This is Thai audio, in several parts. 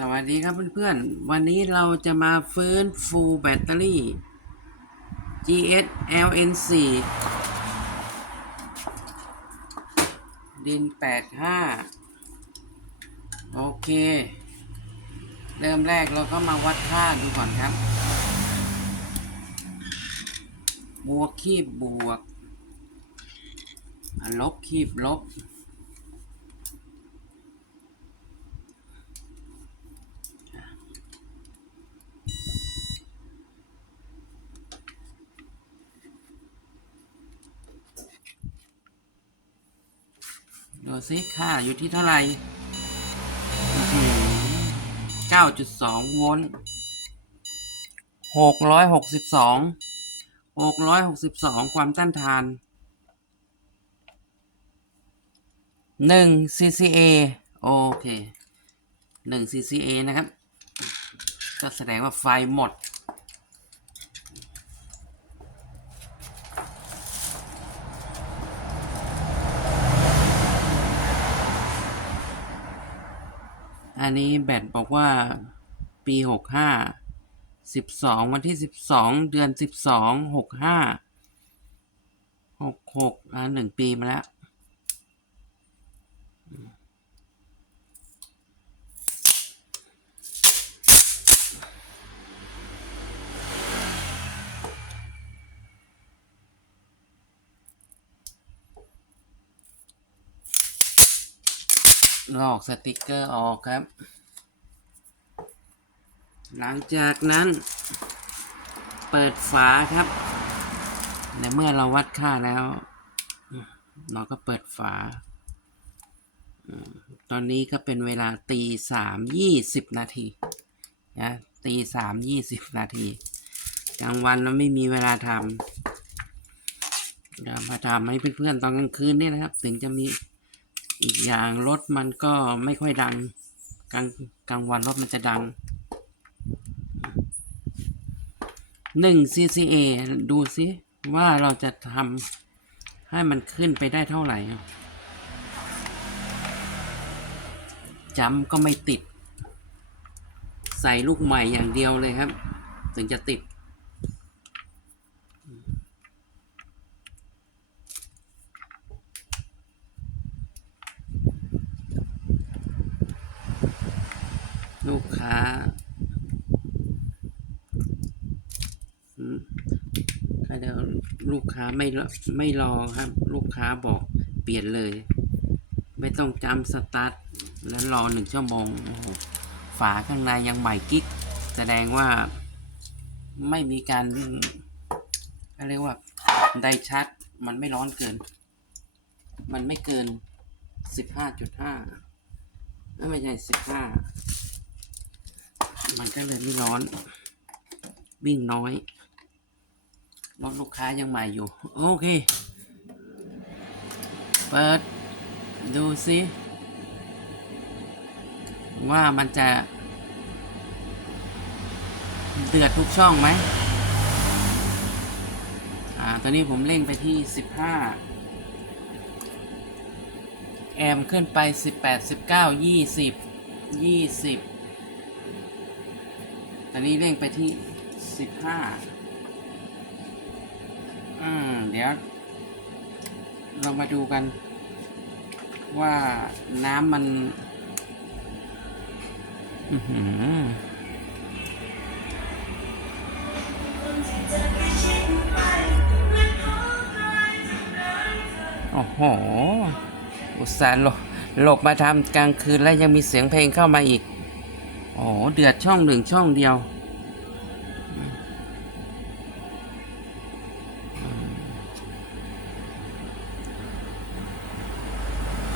สวัสดีครับเพื่อนๆ วันนี้เราจะมาฟื้นฟูแบตเตอรี่ GS LN4 ดิน 85 โอเค เริ่มแรกเราก็มาวัดค่าดูก่อนครับ บวกคีบบวก ลบคีบลบ ดูสิค่าอยู่ที่เท่าไหร่เก้าจุดสองโวลต์หกร้อยหกสิบสองหกร้อยหกสิบสองความต้านทานหนึ่ง CCA โอเคหนึ่ง CCA นะครับ ก็แสดงว่าไฟหมด อันนี้แบตบอกว่าปีหกห้าสิบสองวันที่สิบสองเดือนสิบสองหกห้าหกหกอ่าหนึ่งปีมาแล้ว ลอกสติกเกอร์ออกครับ หลังจากนั้น เปิดฝาครับ ในเมื่อเราวัดค่าแล้ว เราก็เปิดฝา ตอนนี้ก็เป็นเวลาตีสามยี่สิบนาทีนะตีสามยี่สิบนาทีกลางวันเราไม่มีเวลาทำมาทำให้เพื่อนๆตอนกลางคืนนี่นะครับ ถึงจะมี อีกอย่างรถมันก็ไม่ค่อยดังกลางกลางวันรถมันจะดังหนึ่ง CCA ดูซิว่าเราจะทำให้มันขึ้นไปได้เท่าไหร่จำก็ไม่ติด ใส่ลูกใหม่อย่างเดียวเลยครับ ถึงจะติด ลูกค้าถ้าเดี๋ยวลูกค้าไม่ไม่รอครับ ลูกค้าบอกเปลี่ยนเลย ไม่ต้องจำสตาร์ทแล้วรอหนึ่งชั่วโมงฝาข้างในยังใหม่กิ๊ก แสดงว่าไม่มีการเขาเรียกว่าไดชัดมันไม่ร้อนเกิน มันไม่เกินสิบห้าจุดห้าไม่ใช่สิบห้า มันก็เลยไม่ร้อน วิ่งน้อยรถลูกค้ายังใหม่อยู่ โอเค เปิด ดูซิว่ามันจะ เดือดทุกช่องไหมอ่า ตอนนี้ผมเร่งไปที่ 15 แอมขึ้นไป 18 19 20 20 อนนี้เร่งไปที่สิบห้าอืม เดี๋ยว เรามาดูกัน ว่าน้ำมันอือหือโอ้โห อุตส่าห์หลบหลบมาทำกลางคืนแล้วยังมีเสียงเพลงเข้ามาอีก โอ้เดือดช่องหนึ่งช่องเดียว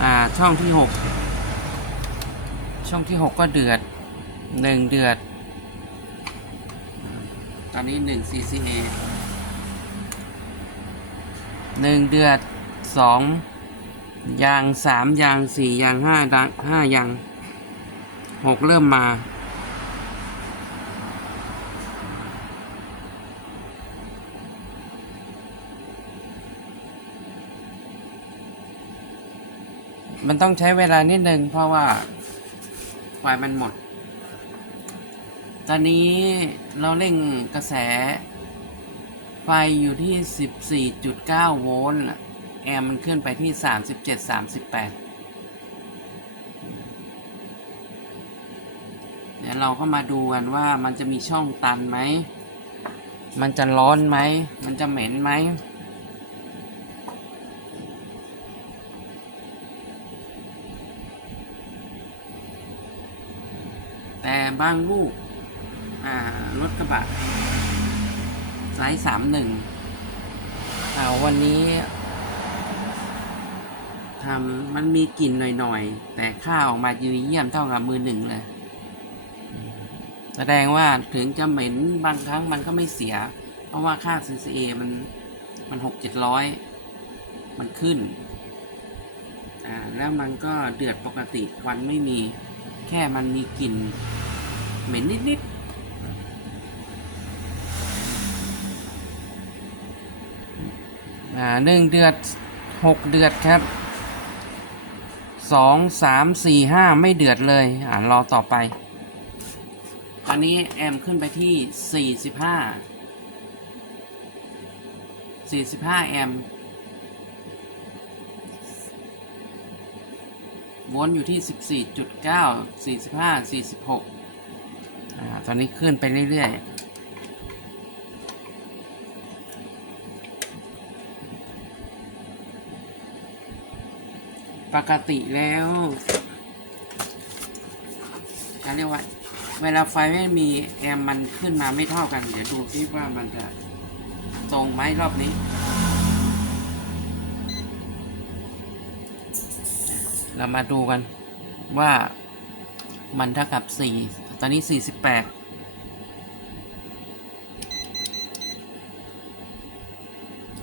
อ่า ช่องที่หก ช่องที่หกก็เดือดหนึ่งเดือด ตอนนี้หนึ่ง CCA หนึ่งเดือดสองยางสามยางสี่ยางห้าดังห้ายางหกเริ่มมา มันต้องใช้เวลานิดนึงเพราะว่าไฟมันหมด ตอนนี้เราเร่งกระแส ไฟอยู่ที่ 14.9 โวลต์แอมมันขึ้นไปที่ 37 38 เดี๋ยวเราก็มาดูกันว่ามันจะมีช่องตันไหม มันจะร้อนไหม มันจะเหม็นไหม บางลูกอ่ารถกระบะไซส์สามหนึ่งอ่าวันนี้ทำมันมีกลิ่นหน่อยๆ แต่ค่าออกมายืนเยี่ยมเท่ากับมือหนึ่งเลย แสดงว่าถึงจะเหม็นบางครั้งมันก็ไม่เสีย เพราะว่าค่า CCA มันมันหกเจ็ดร้อยมันขึ้น อ่า แล้วมันก็เดือดปกติควันไม่มี แค่มันมีกลิ่น เหม็นนิดๆอ่าหนึ่งเดือดหกเดือดครับสองสามสี่ห้าไม่เดือดเลย อ่ารอต่อไป ตอนนี้แอมขึ้นไปที่สี่สิบห้าสี่สิบห้าแอมป์วนอยู่ที่สิบสี่จุดเก้าสี่สิบห้าสี่สิบหก อ่าตอนนี้ขึ้นไปเรื่อยๆปกติแล้วเขาเรียกว่า เวลาไฟไม่มีแอมป์มันขึ้นมาไม่เท่ากัน เดี๋ยวดูซิว่ามันจะตรงไหมรอบนี้ เรามาดูกันว่ามันเท่ากับ4 ตอนนี้ 48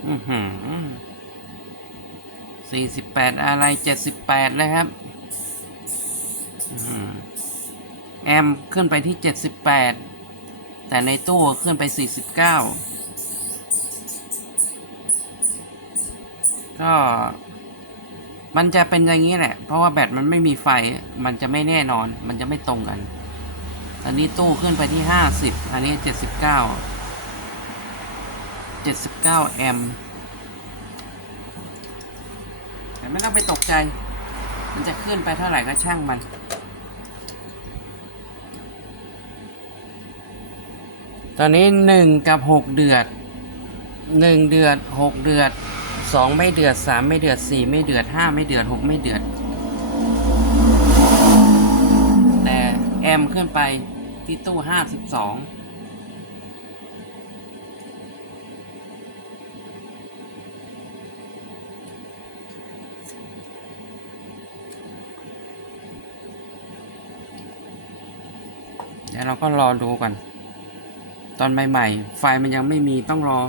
อือหือ48อะไร78เลยครับอื้อหือแอมขึ้นไปที่78แต่ในตู้ขึ้นไป49ก็มันจะเป็นอย่างนี้แหละ เพราะว่าแบตมันไม่มีไฟ มันจะไม่แน่นอน มันจะไม่ตรงกัน อันนี้ตู้ขึ้นไปที่50อันนี้79 79แอมป์แต่ไม่ต้องไปตกใจ มันจะขึ้นไปเท่าไหร่ก็ช่างมันตอนนี้1กับ6เดือด1เดือด6เดือดสองไม่เดือดสามไม่เดือดสี่ไม่เดือดห้าไม่เดือดหกไม่เดือด แอมขึ้นไปที่ตู้ห้าสิบสองเดี๋ยวเราก็รอดูกันตอนใหม่ๆ ไฟมันยังไม่มีต้องรอ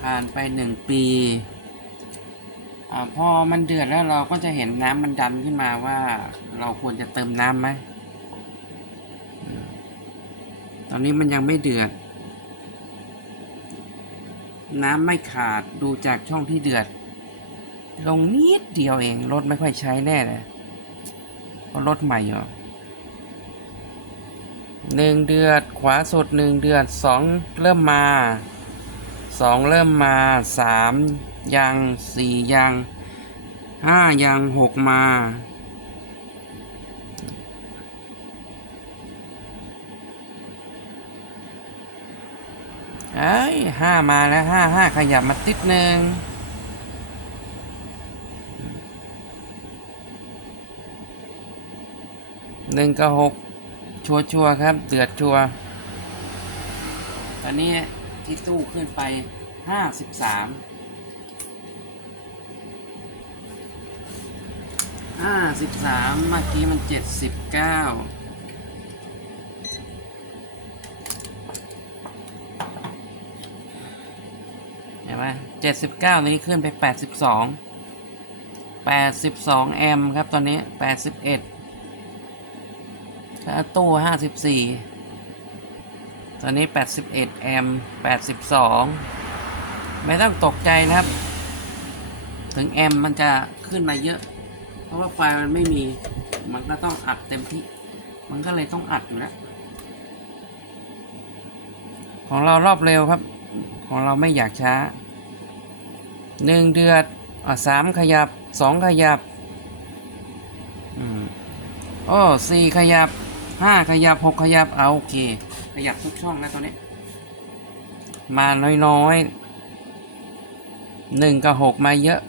ผ่านไปหนึ่งปี อพอมันเดือดแล้วเราก็จะเห็นน้ำมันดันขึ้นมาว่า เราควรจะเติมน้ำไหมอืมตอนนี้มันยังไม่เดือด น้ำไม่ขาดดูจากช่องที่เดือด ลงนิดเดียวเองรถไม่ค่อยใช้แน่เลยเพราะรถใหม่อยู่หนึ่งเดือดขวาสุดหนึ่งเดือดสองเริ่มมาสองเริ่มมาสาม ยังสี่ยังห้ายังหกมาเอ้ยห้ามาแล้วห้าห้าขยับมาติดหนึ่งหนึ่งกับหกชัวชัวครับ เดือดชัวตอนนี้ที่ตู้ขึ้นไปห้าสิบสาม ห้าสิบสามเมื่อกี้มันเจ็ดสิบเก้าเห็นไหมเจ็ดสิบเก้านี้ขึ้นไปแปดสิบสองแปดสิบสองแอมครับตอนนี้แปดสิบเอ็ดถ้าตู้ห้าสิบสี่ตอนนี้ 81 แอมป์82 ไม่ต้องตกใจนะครับ ถึงแอมมันจะขึ้นมาเยอะ ราะว่าไฟล์มันไม่มี มันก็ต้องอัดเต็มที่ มันก็เลยต้องอัดอยู่แล้ว ของเรารอบเร็วครับ ของเราไม่อยากช้าหนึ่งเดือดอะสามขยับสองขยับอืมโอ้สี่ขยับห้าขยับหกขยับเอาโอเค ขยับทุกช่องแล้วตอนนี้ มาน้อยๆหนึ่งกับหกมาเยอะ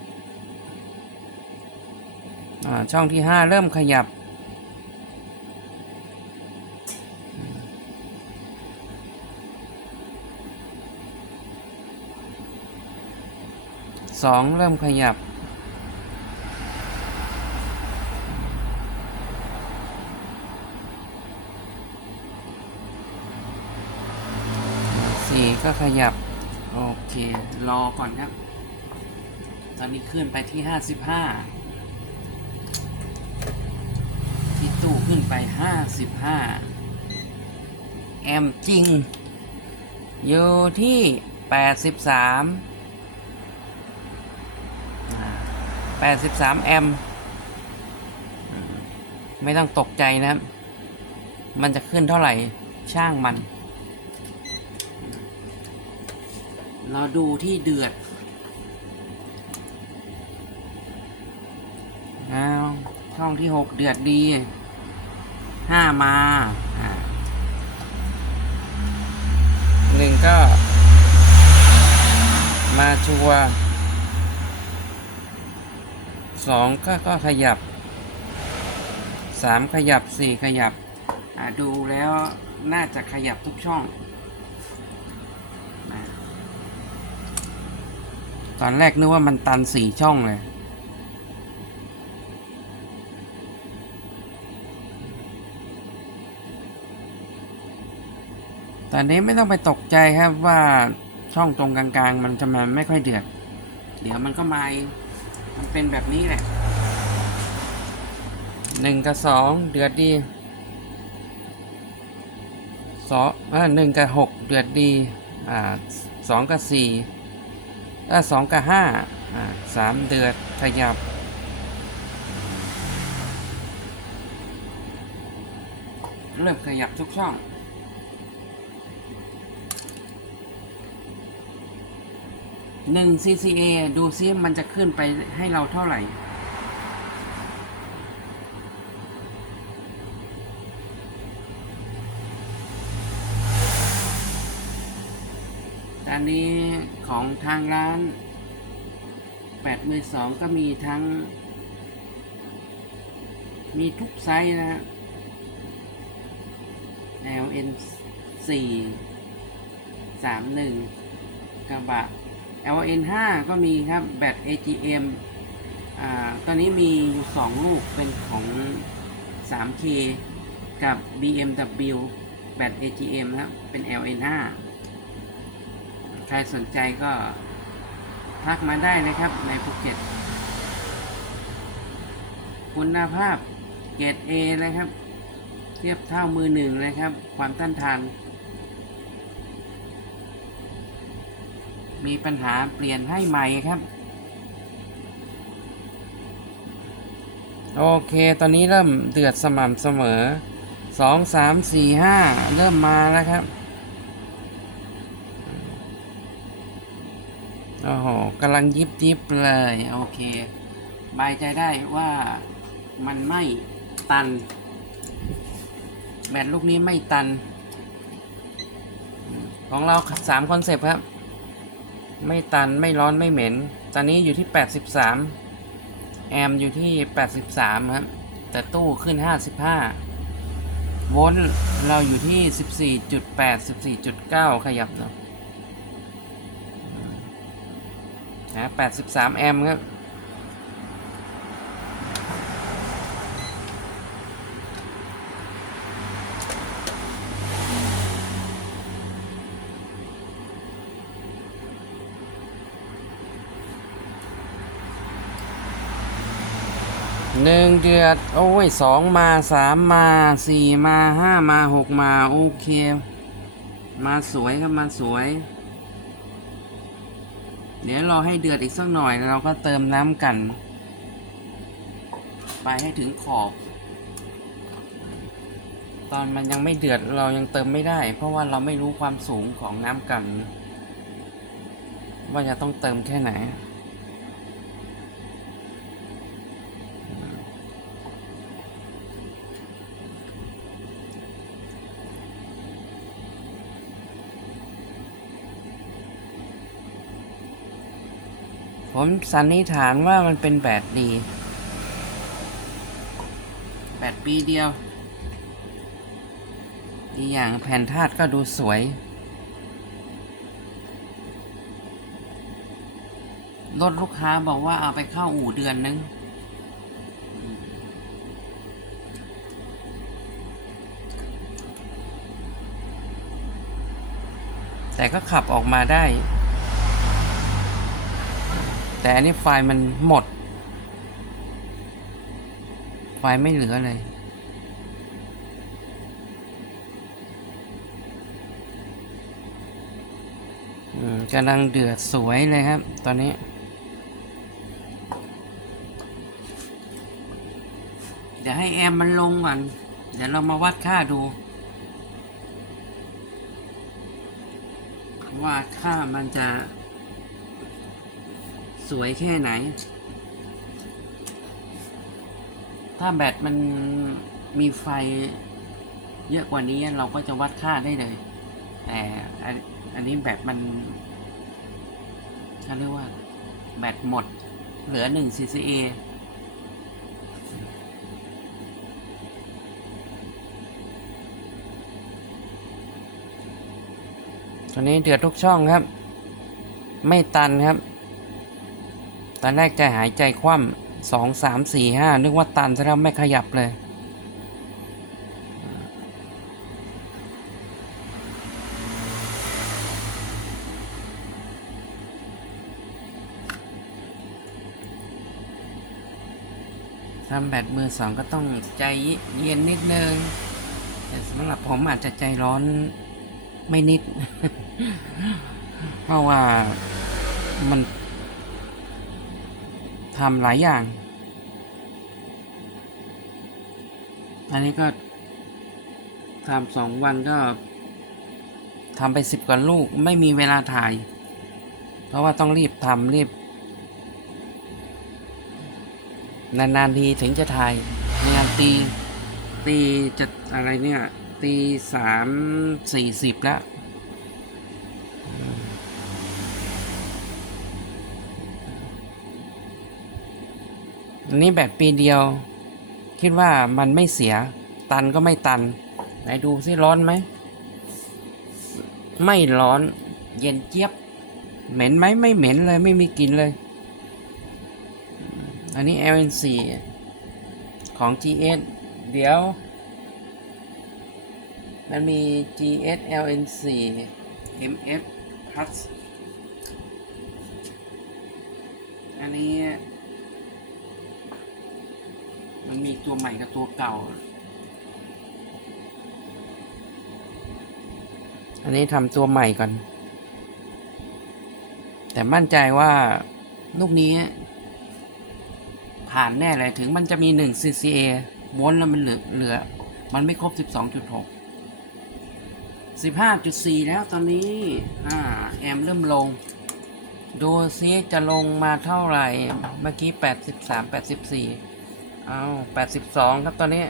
ช่องที่ห้าเริ่มขยับ สองเริ่มขยับสี่ก็ขยับ โอเค รอก่อนครับ ตอนนี้ขึ้นไปที่ห้าสิบห้า ที่ตู้ ขึ้นไปห้าสิบห้าแอมป์จริง อยู่ที่แปดสิบสามแปดสิบสามแอมป์อืมไม่ต้องตกใจนะครับ มันจะขึ้นเท่าไหร่ช่างมัน เราดูที่เดือดอ้าวช่องที่หกเดือดดี ห้ามาหนึ่งก็ มาชัวสองก็ก็ขยับสามขยับสี่ขยับดูแล้วน่าจะขยับทุกช่อง ตอนแรกนึกว่ามันตันสี่ช่องเลย แตอนนี้ไม่ต้องไปตกใจครับว่าช่องตรงกลางๆ มันจะมาไม่ค่อยเดือด เดี๋ยวมันก็มามันเป็นแบบนี้แหละหนึ่งกับสองเดือดดีสองอ่าหนึ่งกับหกเดือดดีอ่าสองกับสี่อ่าสองกับห้าอ่าสามเดือดขยับเริ่มขยับทุกช่อง หนึ่ง CCA ดูซิมันจะขึ้นไปให้เราเท่าไหร่ ตอนนี้ของทางร้านแปดมือสองก็มีทั้ง มีทุกไซส์นะฮะ LN สี่สามหนึ่งกระบะ LN 5 ก็มีครับแบต AGM อ่าตอนนี้มีอยู่สองลูกเป็นของ 3K กับ BMW แบต AGM นะครับเป็น LN 5 ใครสนใจก็ทักมาได้นะครับในภูเก็ต คุณภาพเกรด A เลยครับ เทียบเท่ามือหนึ่งเลยครับ ความต้านทาน มีปัญหาเปลี่ยนให้ใหม่ครับ โอเค ตอนนี้เริ่มเดือดสม่ำเสมอสองสามสี่ห้าเริ่มมาแล้วครับโอ้โหกำลังยิบยิบเลย โอเคบายใจได้ว่ามันไม่ตัน แบตลูกนี้ไม่ตัน ของเราสามคอนเซปต์ครับ ไม่ตันไม่ร้อนไม่เหม็น ตอนนี้อยู่ที่ 83 แอมป์อยู่ที่ 83 ครับ แต่ตู้ขึ้น 55 โวลต์เราอยู่ที่ 14.8 14.9 ขยับเนาะนะ83 แอมป์ครับ หนึ่งเดือด โอ้ยสองมาสามมาสี่มาห้ามาหกมา โอเค มาสวยครับ มาสวย เดี๋ยวรอให้เดือดอีกสักหน่อยเราก็เติมน้ำกัน ไปให้ถึงขอบ ตอนมันยังไม่เดือดเรายังเติมไม่ได้ เพราะว่าเราไม่รู้ความสูงของน้ำกัน ว่าจะต้องเติมแค่ไหน ผมสันนิษฐานว่ามันเป็นแบตดีแบตปีเดียว อีกอย่างแผ่นธาตุก็ดูสวย รถลูกค้าบอกว่าเอาไปเข้าอู่เดือนนึงแต่ก็ขับออกมาได้ แต่อันนี้ไฟล์มันหมด ไฟล์ไม่เหลือเลยอืมกำลังเดือดสวยเลยครับ ตอนนี้เดี๋ยวให้แอมมันลงก่อน เดี๋ยวเรามาวัดค่าดู ว่าค่ามันจะ วยแค่ไหน ถ้าแบตมันมีไฟเยอะกว่านี้เราก็จะวัดค่าได้เลย แต่อันนนี้แบตมันเขาเรียกว่า แบตหมด เหลือหนึ่ง CCA ตอนนี้เดือดทุกช่องครับ ไม่ตันครับ ตอนแรกใจหายใจคว่ำสองสามสี่ห้านึกว่าตันซะแล้วไม่ขยับเลย ทำแบตมือสองก็ต้องใจเย็นนิดนึง แต่สำหรับผมอาจจะใจร้อนไม่นิด เพราะว่ามัน ทำหลายอย่าง อันนี้ก็ทำสองวันก็ทำไปสิบกว่าลูกไม่มีเวลาถ่าย เพราะว่าต้องรีบทำรีบ นานๆทีถึงจะถ่ายงานตีตีจะอะไรเนี่ย ตีสามสี่สิบแล้ว อันนี้แบบปีเดียว คิดว่ามันไม่เสีย ตันก็ไม่ตัน ไหนดูสิร้อนไหม ไม่ร้อน เย็นเจี๊ยบ เหม็นไหมไม่เหม็นเลยไม่มีกลิ่นเลย อันนี้ LNC ของ GS เดี๋ยว มันมี GS LNC MS Plus อันนี้ มันมีตัวใหม่กับตัวเก่า อันนี้ทำตัวใหม่ก่อน แต่มั่นใจว่าลูกนี้ ผ่านแน่เลยถึงมันจะมีหนึ่ง CCA ม้วนแล้วมันเหลือเหลือ มันไม่ครบ 12.6 15.4 แล้วตอนนี้อ่าแอมเริ่มลงดูซิจะลงมาเท่าไหร่ เมื่อกี้ 83 84 เอา82ครับตอนนี้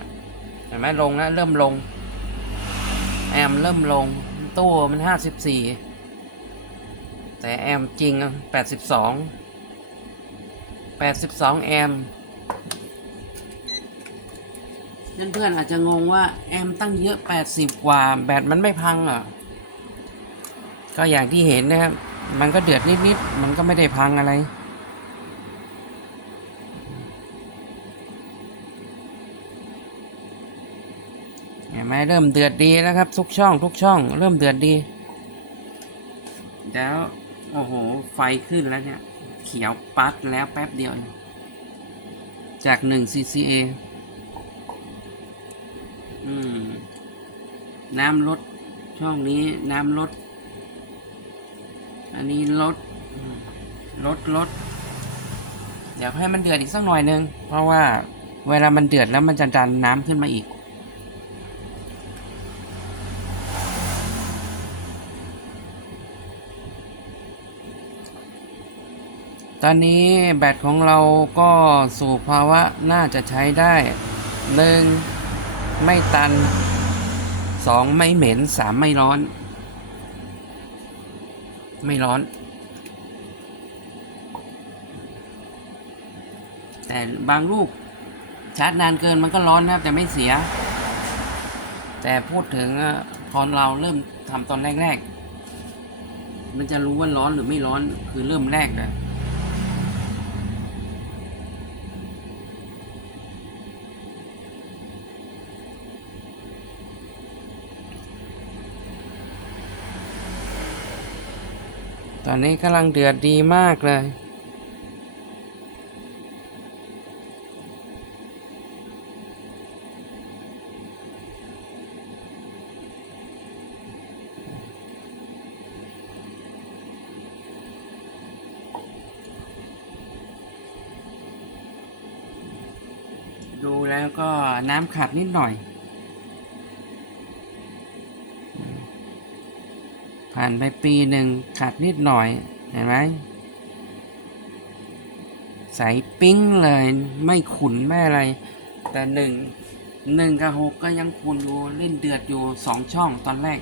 เห็นไหมลงแล้วเริ่มลง แอมเริ่มลงตู้มัน54แต่แอมจริงอะ82 82แอมเพื่อนๆอาจจะงงว่าแอมตั้งเยอะ80กว่าแบตมันไม่พังเหรอก็อย่างที่เห็นนะครับ มันก็เดือดนิดๆ มันก็ไม่ได้พังอะไร เห็น ไหมเริ่มเดือดดีแล้วครับ ทุกช่อง ทุกช่อง เริ่มเดือดดี แล้วโอ้โห ไฟขึ้นแล้วเนี่ย เขียวปัดแล้วแป๊บเดียว จากหนึ่ง CCA อืม น้ำลดช่องนี้น้ำลด อันนี้ลดลดลดเดี๋ยวให้มันเดือดอีกสักหน่อยนึง เพราะว่าเวลามันเดือดแล้วมันจะดันน้ำขึ้นมาอีก ตอนนี้แบตของเราก็สู่ภาวะน่าจะใช้ได้หนึ่งไม่ตันสองไม่เหม็นสามไม่ร้อน ไม่ร้อน แต่บางลูกชาร์จนานเกินมันก็ร้อนนะครับ แต่ไม่เสีย แต่พูดถึงอะพอเราเริ่มทำตอนแรก ๆ มันจะรู้ว่าร้อนหรือไม่ร้อนคือเริ่มแรกนะ อนนี้กำลังเดือดดีมากเลย ดูแล้วก็น้ำขัดนิดหน่อย ผ่านไปปีหนึ่งขัดนิดหน่อย เห็นไหมใสปิ้งเลย ไม่ขุนไม่อะไร แต่หนึ่งหนึ่งกับหกก็ยังขุนอยู่เล่นเดือดอยู่สองช่องตอนแรก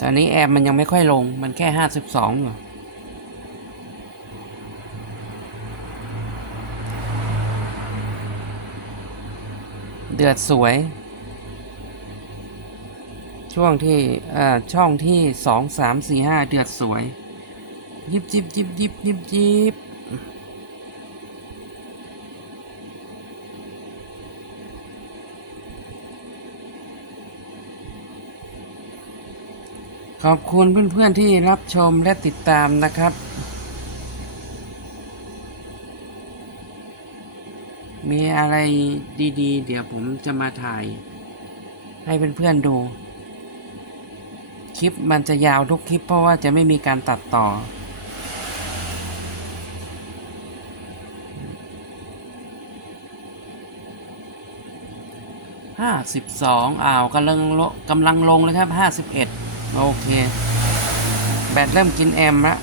ตอนนี้แอมมันยังไม่ค่อยลง มันแค่ห้าสิบสองอยู่ เดือดสวย ช่วงที่ช่องที่สองสามสี่ห้าเดือดสวย ยิบยิบยิบยิบยิบยิบขอบคุณเพื่อนๆที่รับชมและติดตามนะครับ มีอะไรดีๆ เดี๋ยวผมจะมาถ่าย ให้เพื่อนๆดู คลิปมันจะยาวทุกคลิปเพราะว่าจะไม่มีการตัดต่อ ห้าสิบสองอ่าวกำลังลกำลังลงเลยครับห้าสิบเอ็ดโอเค แบตเริ่มกินแอมละ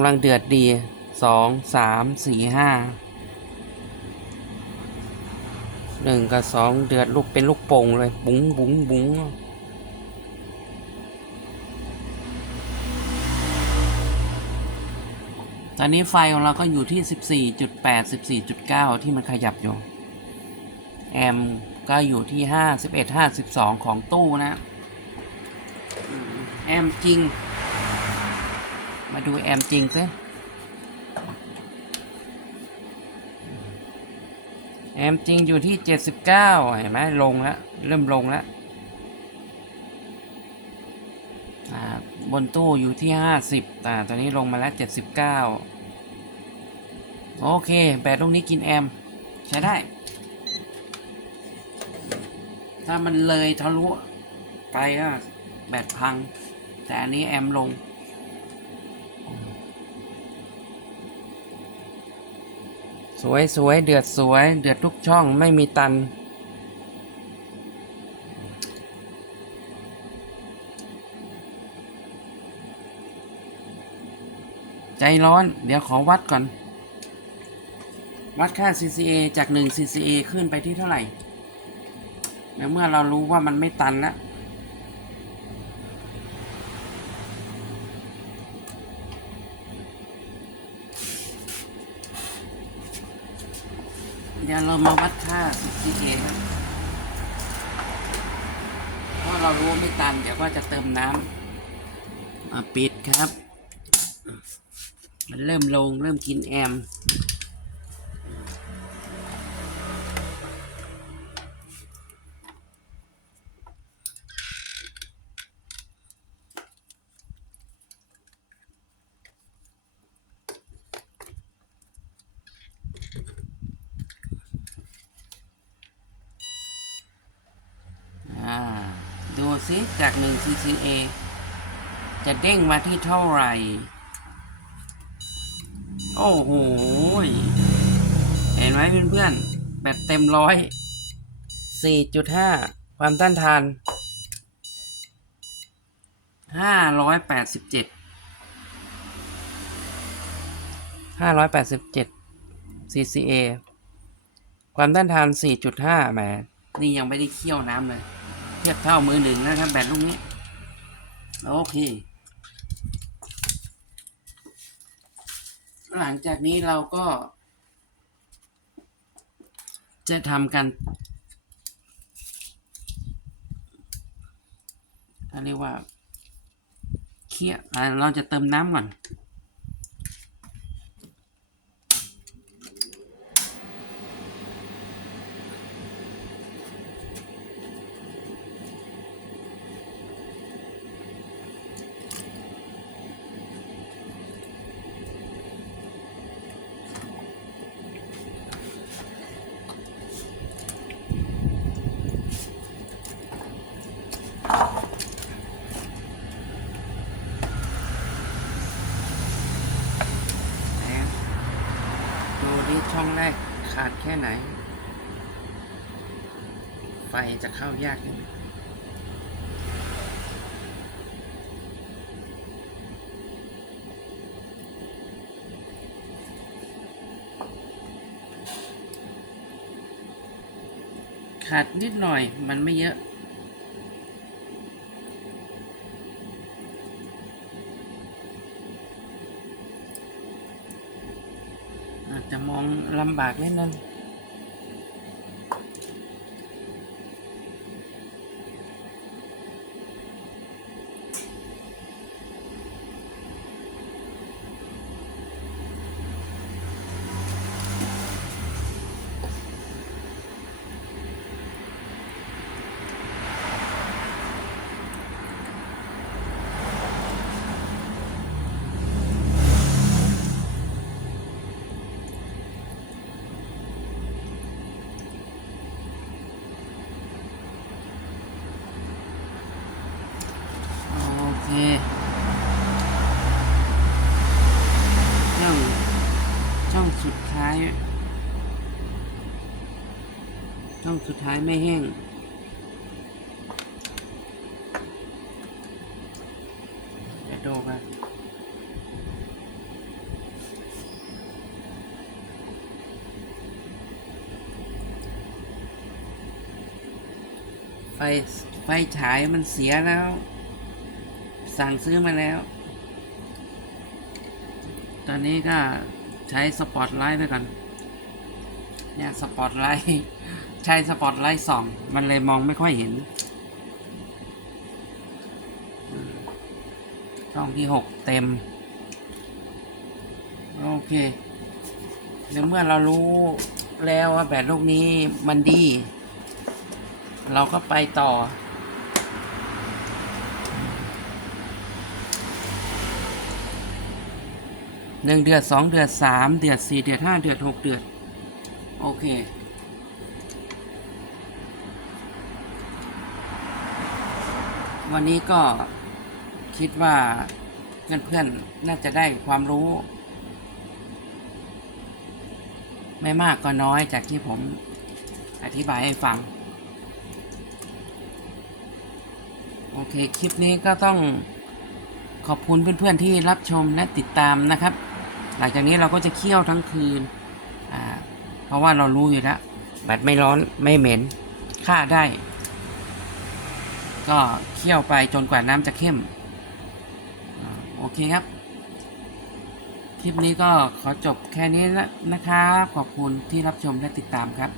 ำลังเดือดดีสองสามสี่ห้าหนึ่งกับสองเดือดลูกเป็นลูกโป่งเลยบุ๋งบุ๋งบุ๋งตอนนี้ไฟของเราก็อยู่ที่ 14.8 14.9 ที่มันขยับอยู่ แอมก็อยู่ที่ 51 52 ของตู้นะ แอมจริง มาดูแอมจริงซิแอมจริงอยู่ที่ 79 เห็นไหมลงแล้ว เริ่มลงแล้วบนตู้อยู่ที่ห้าสิบอ่าตอนนี้ลงมาแล้วเจ็ดสิบเก้าโอเคแบตลูกนี้กินแอม ใช้ได้ ถ้ามันเลยทะลุไปก็แบตพัง แต่อันนี้แอมลง สวยสวยเดือดสวย เดือดทุกช่องไม่มีตัน ใจร้อน เดี๋ยวขอวัดก่อน วัดค่า CCA จาก 1 CCA ขึ้นไปที่เท่าไหร่ แล้วเมื่อเรารู้ว่ามันไม่ตันแล้ว เรามาวัดค่า CCA ครับ เพราะเรารู้ว่าไม่ตันเดี๋ยวก็จะเติมน้ำปิดครับ มันเริ่มลงเริ่มกินแอม ซิจาก 1 CCA จะเด้งมาที่เท่าไหร่ โอ้โห เห็นไหมเพื่อนๆ แบบเต็มร้อย4.5 ความต้านทาน 587 587 CCA ความต้านทาน 4.5แหมนี่ยังไม่ได้เคี่ยวน้ำเลย เทียบเท่ามือหนึ่งนะครับแบตลูกนี้ โอเค หลังจากนี้เราก็ จะทำกันเขาเรียกว่าเคี่ยวเราจะเติมน้ำก่อน แล้วดูดิช่องแรกขาดแค่ไหน ไฟ จะเข้ายากนิดนึงขาดนิดหน่อยมันไม่เยอะ อาจจะมองลำบากนิดนึงโอเคช่องช่อง สุดท้าย ช่องสุดท้ายไม่แห้งเดี๋ยวดูกันไฟ ไฟฉายมันเสียแล้ว สั่งซื้อมาแล้ว ตอนนี้ก็ ใช้สปอตไลท์ไปก่อนเนี่ยสปอตไลท์ใช้สปอตไลท์ส่อง มันเลยมองไม่ค่อยเห็น ช่องที่หกเต็ม โอเคในเมื่อเรารู้แล้วว่าแบตลูกนี้มันดี เราก็ไปต่อ หนึ่งเดือดสองเดือดสามเดือดสี่เดือดห้าเดือดหกเดือด โอเค วันนี้ก็คิดว่าเพื่อนๆน่าจะได้ความรู้ ไม่มากก็น้อยจากที่ผมอธิบายให้ฟัง โอเค คลิปนี้ก็ต้องขอบคุณเพื่อนๆที่รับชมและติดตามนะครับ หลังจากนี้เราก็จะเคี่ยวทั้งคืน อ่า เพราะว่าเรารู้อยู่แล้วแบตไม่ร้อนไม่เหม็นฆ่าได้ ก็เคี่ยวไปจนกว่าน้ำจะเข้มอโอเคครับ คลิปนี้ก็ขอจบแค่นี้แล้วนะครับ ขอบคุณที่รับชมและติดตามครับ